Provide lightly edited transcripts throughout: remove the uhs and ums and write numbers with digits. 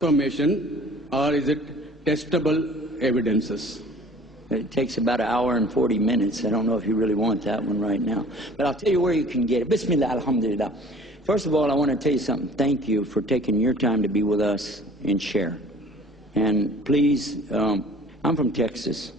information, or is it testable evidences? It takes about 1 hour and 40 minutes. I don't know if you really want that one right now. But I'll tell you where you can get it. Bismillah, alhamdulillah. First of all, I want to tell you something. Thank you for taking your time to be with us and share. And please, I'm from Texas.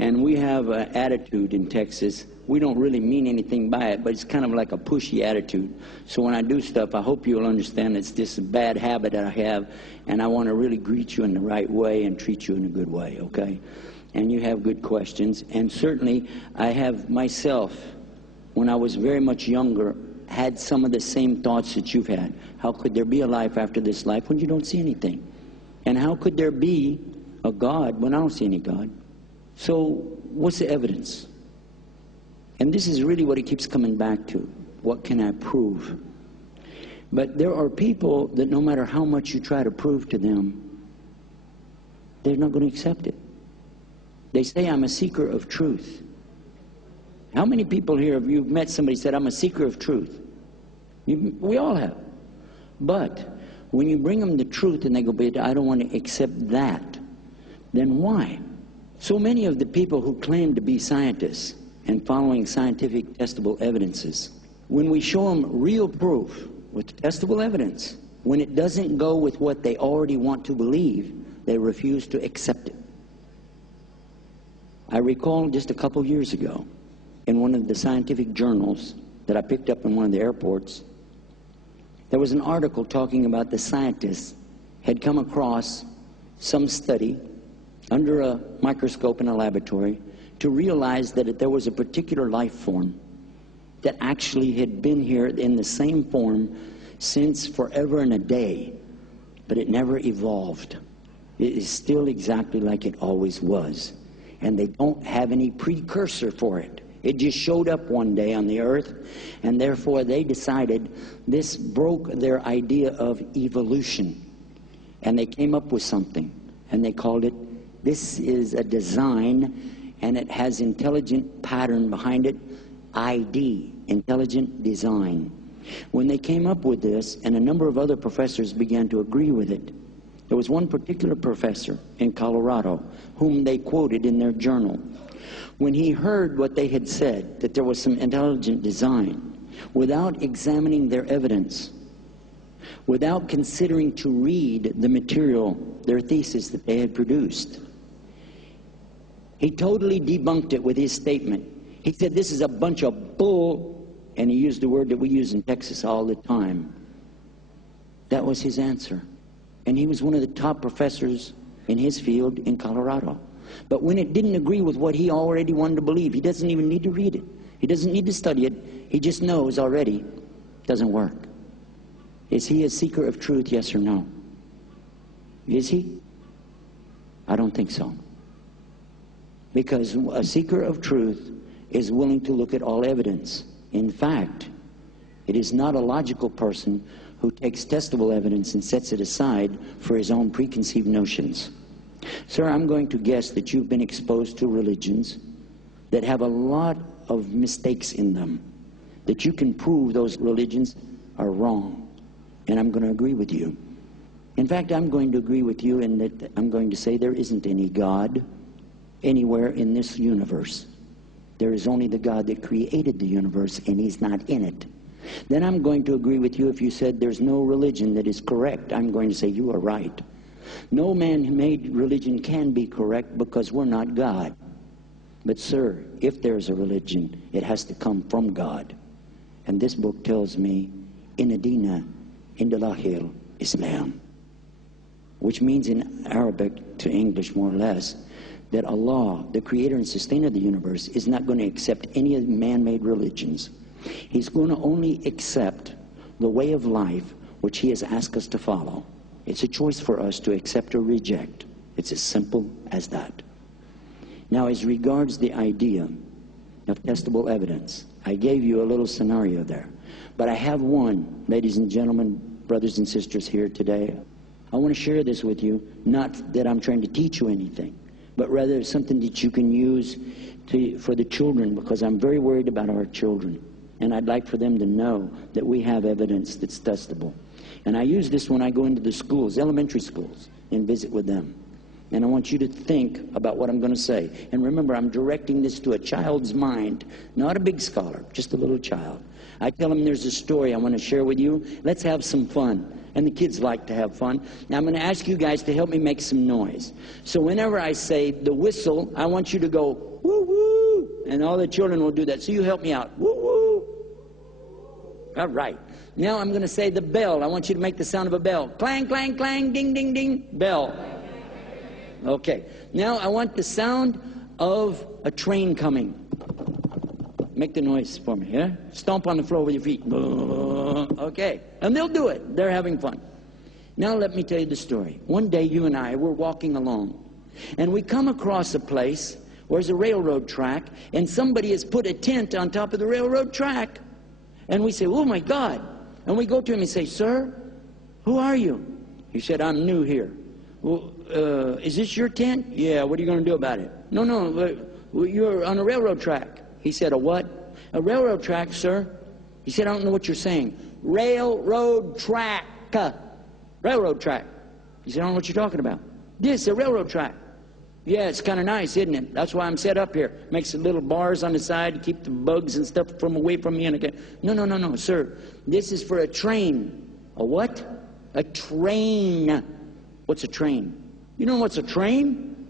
And we have an attitude in Texas. We don't really mean anything by it, but it's kind of like a pushy attitude. So when I do stuff, I hope you'll understand it's just a bad habit that I have. And I want to really greet you in the right way and treat you in a good way, okay? And you have good questions. And certainly, I have myself, when I was very much younger, had some of the same thoughts that you've had. How could there be a life after this life when you don't see anything? And how could there be a God when I don't see any God? So, what's the evidence? And this is really what it keeps coming back to. What can I prove? But there are people that no matter how much you try to prove to them, they're not going to accept it. They say, I'm a seeker of truth. How many people here have you met somebody who said, I'm a seeker of truth? We all have. But when you bring them the truth and they go, but I don't want to accept that, then why? So many of the people who claim to be scientists and following scientific testable evidences, when we show them real proof with testable evidence, when it doesn't go with what they already want to believe, they refuse to accept it. I recall just a couple years ago, in one of the scientific journals that I picked up in one of the airports, there was an article talking about the scientists had come across some study under a microscope in a laboratory to realize that there was a particular life form that actually had been here in the same form since forever and a day, but it never evolved. It is still exactly like it always was. And they don't have any precursor for it. It just showed up one day on the earth, and therefore they decided this broke their idea of evolution. And they came up with something, and they called it, this is a design, and it has intelligent pattern behind it, ID, intelligent design. When they came up with this, and a number of other professors began to agree with it, there was one particular professor in Colorado whom they quoted in their journal. When he heard what they had said, that there was some intelligent design, without examining their evidence, without considering to read the material, their thesis that they had produced, he totally debunked it with his statement. He said, this is a bunch of bull, and he used the word that we use in Texas all the time. That was his answer. And he was one of the top professors in his field in Colorado. But when it didn't agree with what he already wanted to believe, he doesn't even need to read it. He doesn't need to study it. He just knows already it doesn't work. Is he a seeker of truth, yes or no? Is he? I don't think so. Because a seeker of truth is willing to look at all evidence. In fact, it is not a logical person who takes testable evidence and sets it aside for his own preconceived notions. Sir, I'm going to guess that you've been exposed to religions that have a lot of mistakes in them, that you can prove those religions are wrong. And I'm going to agree with you. In fact, I'm going to agree with you in that I'm going to say there isn't any God anywhere in this universe. There is only the God that created the universe, and he's not in it. Then I'm going to agree with you if you said there's no religion that is correct. I'm going to say you are right. No man-made religion can be correct because we're not God. But sir, if there's a religion, it has to come from God. And this book tells me, Inna Dina Indalahil Islam, which means in Arabic to English more or less, that Allah, the creator and sustainer of the universe, is not going to accept any of man-made religions. He's going to only accept the way of life which he has asked us to follow. It's a choice for us to accept or reject. It's as simple as that. Now, as regards the idea of testable evidence, I gave you a little scenario there. But I have one, ladies and gentlemen, brothers and sisters here today. I want to share this with you, not that I'm trying to teach you anything, but rather something that you can use for the children, because I'm very worried about our children. And I'd like for them to know that we have evidence that's testable. And I use this when I go into the schools, elementary schools, and visit with them. And I want you to think about what I'm going to say. And remember, I'm directing this to a child's mind, not a big scholar, just a little child. I tell them there's a story I want to share with you. Let's have some fun. And the kids like to have fun. Now I'm going to ask you guys to help me make some noise. So whenever I say the whistle, I want you to go, woo woo. And all the children will do that. So you help me out. Woo woo. All right. Now I'm going to say the bell. I want you to make the sound of a bell. Clang, clang, clang, ding, ding, ding. Bell. Okay. Now I want the sound of a train coming. Make the noise for me, yeah? Stomp on the floor with your feet. Okay. And they'll do it. They're having fun. Now let me tell you the story. One day you and I were walking along, and we come across a place where there's a railroad track, and somebody has put a tent on top of the railroad track. And we say, oh my God. And we go to him and say, sir, who are you? He said, I'm new here. Well, is this your tent? Yeah, what are you going to do about it? No, you're on a railroad track. He said, a what? A railroad track, sir. He said, I don't know what you're saying. Railroad track. Railroad track. He said, I don't know what you're talking about. This, a railroad track. Yeah, it's kind of nice, isn't it? That's why I'm set up here. Makes little bars on the side to keep the bugs and stuff from away from me. And again, no, sir. This is for a train. A what? A train. What's a train? You know what's a train?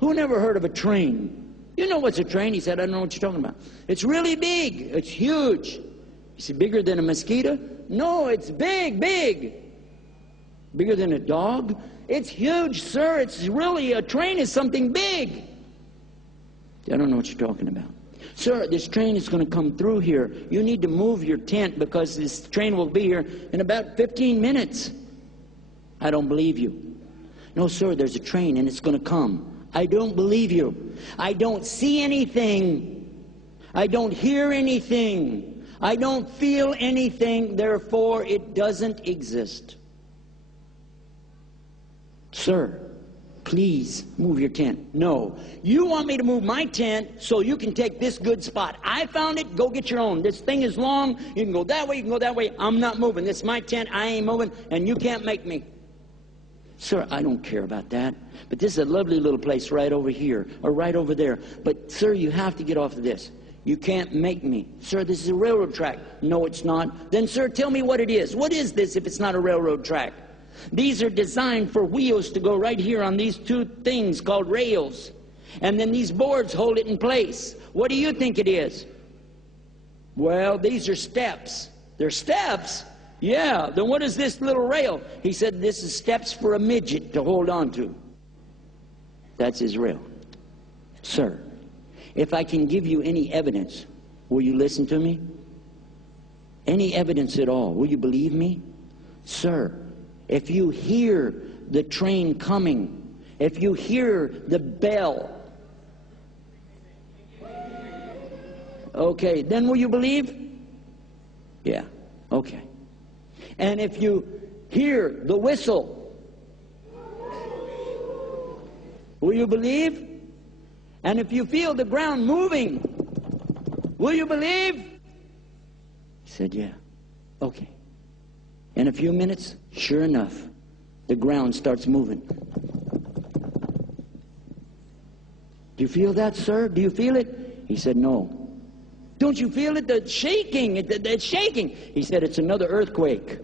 Who never heard of a train? You know what's a train? He said, I don't know what you're talking about. It's really big. It's huge. You see, bigger than a mosquito? No, it's big, big. Bigger than a dog? It's huge, sir. It's really, a train is something big. I don't know what you're talking about. Sir, this train is going to come through here. You need to move your tent because this train will be here in about 15 minutes. I don't believe you. No, sir, there's a train and it's going to come. I don't believe you. I don't see anything. I don't hear anything. I don't feel anything. Therefore, it doesn't exist. Sir, please move your tent. No. You want me to move my tent so you can take this good spot. I found it. Go get your own. This thing is long. You can go that way. You can go that way. I'm not moving. This is my tent. I ain't moving. And you can't make me. Sir, I don't care about that. But this is a lovely little place right over here or right over there. But, sir, you have to get off of this. You can't make me. Sir, this is a railroad track. No, it's not. Then, sir, tell me what it is. What is this if it's not a railroad track? These are designed for wheels to go right here on these two things called rails. And then these boards hold it in place. What do you think it is? Well, these are steps. They're steps? Yeah, then what is this little rail? He said this is steps for a midget to hold on to. That's his rail. Sir, if I can give you any evidence, will you listen to me? Any evidence at all, will you believe me? Sir, if you hear the train coming, if you hear the bell, okay, then will you believe? Yeah, okay. And if you hear the whistle, will you believe? And if you feel the ground moving, will you believe? He said, yeah. Okay. In a few minutes, sure enough, the ground starts moving. Do you feel that, sir? Do you feel it? He said, no. Don't you feel it? The shaking. It's shaking. He said, it's another earthquake.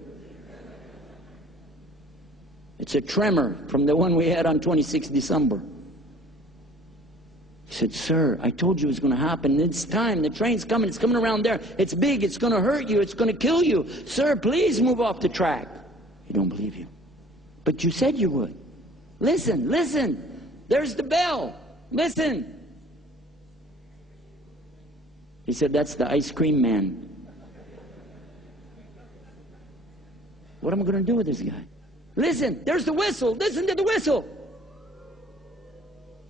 It's a tremor from the one we had on 26 December. He said, sir, I told you it was going to happen. It's time. The train's coming. It's coming around there. It's big. It's going to hurt you. It's going to kill you. Sir, please move off the track. He don't believe you. But you said you would. Listen, listen. There's the bell. Listen. He said, that's the ice cream man. What am I going to do with this guy? Listen, there's the whistle. Listen to the whistle.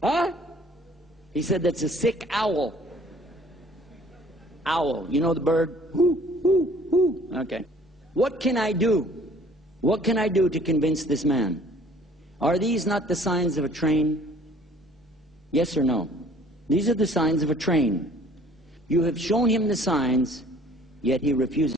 Huh? He said, that's a sick owl. Owl. You know the bird? Whoo, whoo, whoo. Okay. What can I do? What can I do to convince this man? Are these not the signs of a train? Yes or no? These are the signs of a train. You have shown him the signs, yet he refuses.